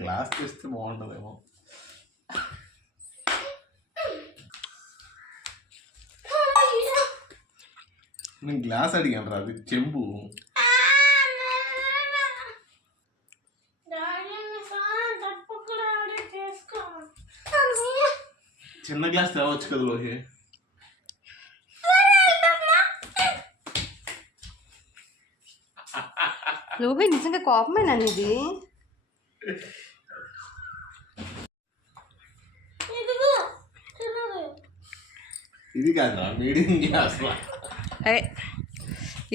Glass తెస్తే బాగుంటుందేమో. నేను గ్లాస్ అడిగాను రా, అది చెంబు. చిన్న గ్లాస్ తేవచ్చు కదా లోహి. లోహి నిజంగా కోపమేనా ఇది? ఇది కాదు మీడియం గ్లాస్.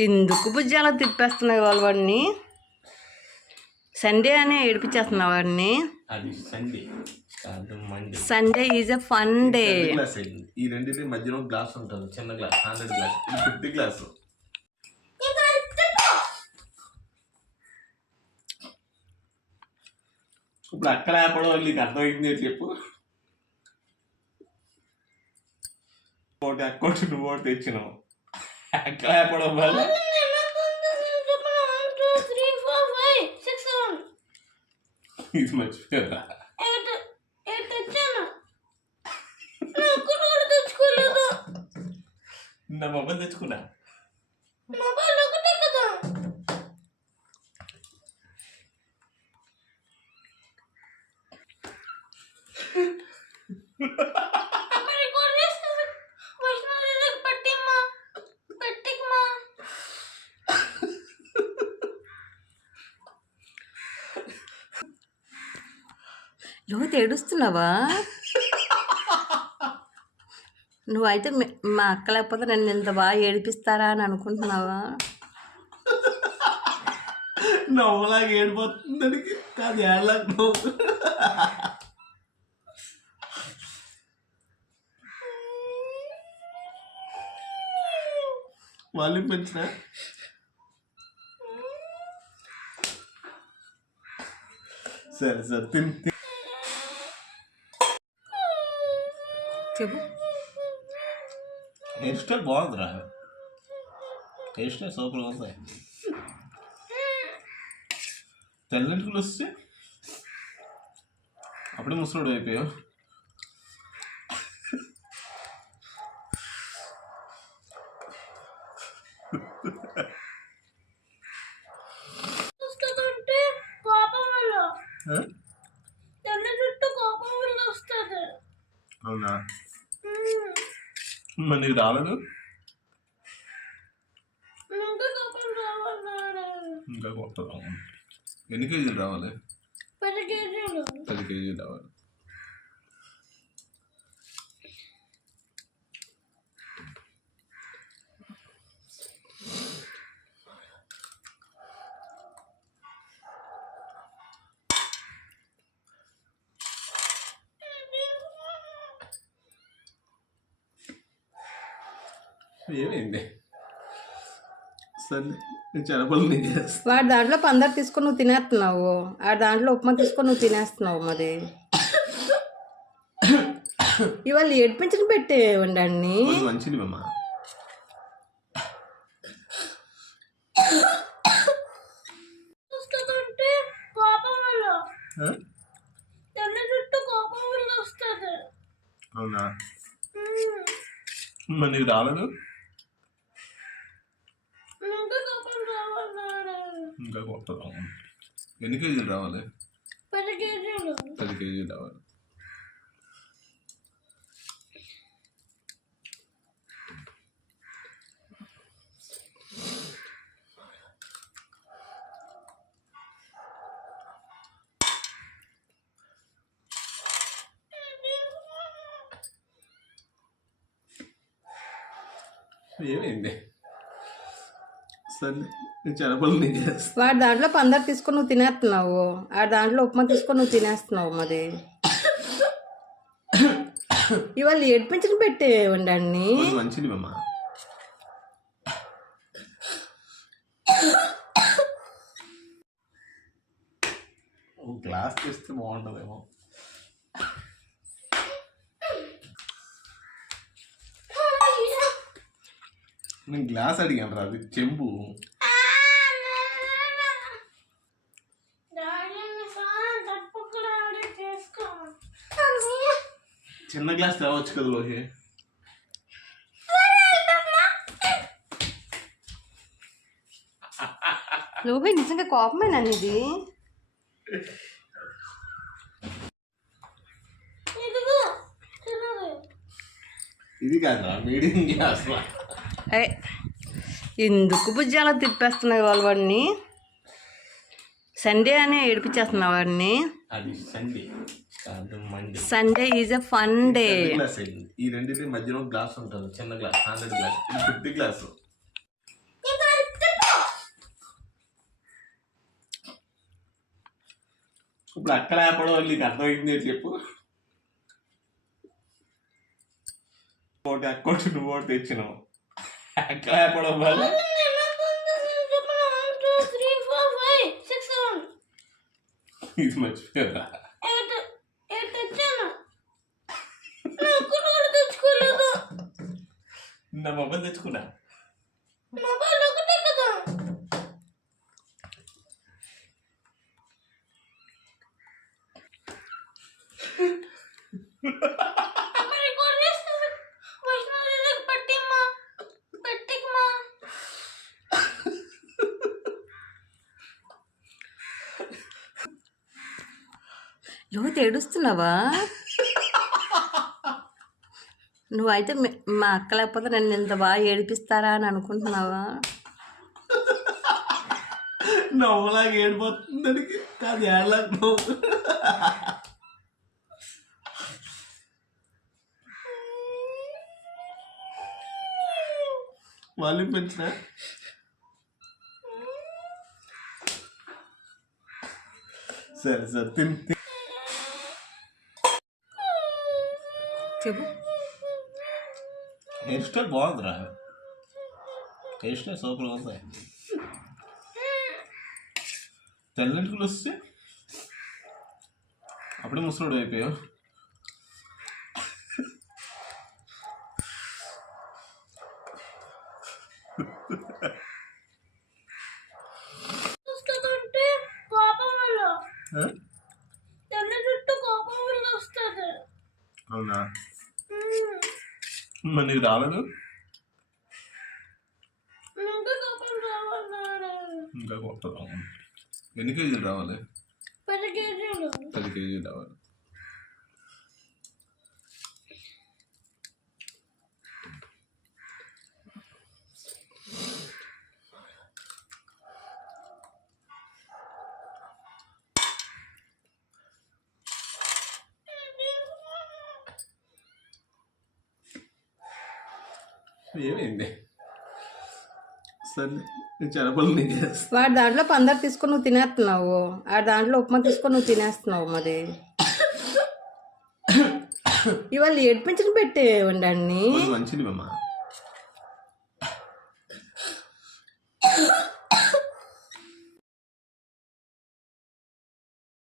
ఎందుకు బుజ్జి అలా తిప్పేస్తున్నావు వాళ్ళ వాడిని? సండే అని ఏడిపించేస్తున్నావు వాడిని. అది Sunday, Sunday is a fun day. ఈ రెండింటి మధ్యలో గ్లాస్ ఉంటుంది, చిన్న గ్లాస్, 100 గ్లాస్, 50 గ్లాసు. ఇప్పుడు అక్కడ ఆపడం వల్ల నీకు అర్థమైంది చెప్పు. ఒకటి అక్కటి నువ్వు ఒకటి తెచ్చినావు, అక్కడ ఆపడం వల్ల ఇది మర్చిపోయారా? నా మొబైల్ తెచ్చుకున్నా. లోహిత్ ఏడుస్తున్నావా? నువ్వైతే మా అక్క లేకపోతే నన్ను ఇంత బాగా ఏడిపిస్తారా అని అనుకుంటున్నావా? నవ్వులాగా ఏడిపోతుంది కాదు, ఏళ్ళకి నవ్వు. వాళ్ళు పెంచిన సరే సరే తిని చెప్పు. హెయిర్ స్టైల్ బాగుందిరా, హెయిర్ స్టైల్ సూపర్గా ఉంది. తెల్లెంటుకులు వస్తే అప్పుడే ముసలోడు అయిపోయావు. అవునా? మరి నీకు రాలేదు? ఇంకా కొత్త రావాలి. ఎన్ని కేజీలు రావాలి? 10 కేజీలు రావాలి. ఏమైంది? సరే చెరపలు వాడు దాంట్లో పందరు తీసుకొని నువ్వు తినేస్తున్నావు, ఆ దాంట్లో ఉప్మా తీసుకొని నువ్వు తినేస్తున్నావు. మరి ఇవాళ ఏడిపించిన పెట్టే ఉండండి. మంచిది అమ్మా. అవునా? మరి నీకు రాలేదు? ఇంకా కొత్త రావాలి. ఎన్ని కేజీలు రావాలి? 10 కేజీలు రావాలి. ఏమైంది? సరే చెరపలు వాడు దాంట్లో పందరు తీసుకొని నువ్వు తినేస్తున్నావు, ఆ దాంట్లో ఉప్మా తీసుకొని నువ్వు తినేస్తున్నావు. మరి ఇవాళ ఏడిపించిన పెట్టే ఉండండి. మంచిది అమ్మా. గ్లాస్ తెస్తే బాగుంటుందేమో. నేను గ్లాస్ అడిగాను రా, అది చెంబు. చిన్న గ్లాస్ తేవచ్చు కదా లోకి. లోపే నిజంగా కోపమేనా ఇది? ఇది కాదురా మీడియం గ్లాస్. ఎందుకు బుజ్జి అలా తిప్పేస్తున్నావు వాళ్ళు వాడిని? సండే అని ఏడిపించేస్తున్నావు వాడిని. అది సండే కాదు Monday. Sunday is a fun day. Glass ఈ రెండింటి మధ్యలో గ్లాస్ ఉంటుంది, చిన్న గ్లాస్ 100 గ్లాస్, ఇది 50 గ్లాసు. ఇప్పుడు అక్కడ ఆపడం నీకు అర్థమైంది చెప్పు. ఒకటి అక్కటి నువ్వు ఒకటి తెచ్చినావు, అక్కడ ఆపడం వల్ల ఇది మర్చిపోయారా? నా మొబైల్ తెచ్చుకున్నా. లోతు ఏడుస్తున్నావా? నువ్వైతే మా అక్క లేకపోతే నన్ను ఇంత బాగా ఏడిపిస్తారా అని అనుకుంటున్నావా? నవ్వులాగా ఏడిపోతుంది కాదు, ఏళ్ళకి నవ్వు. వాళ్ళు పెంచిన సరే సరే తిని చెప్పు. హెయిర్ స్టైల్ బాగుందిరా, హెయిర్ స్టైల్ సూపర్ ఉంది. తెల్లెంటుకులు వస్తే అప్పుడే ముసలోడు అయిపోయావు. అవునా? మరి నీకు రాలేదు? ఇంకా కొత్త ఎన్ని కేజీలు రావాలి? 10 కేజీలు రావాలి. ఏమైంది? సరే చెరపలు వాడు దాంట్లో పందరు తీసుకొని నువ్వు తినేస్తున్నావు, ఆ దాంట్లో ఉప్మా తీసుకొని నువ్వు తినేస్తున్నావు. మరి ఇవాళ ఏడిపించిన పెట్టే ఉండండి మంచిది అమ్మా.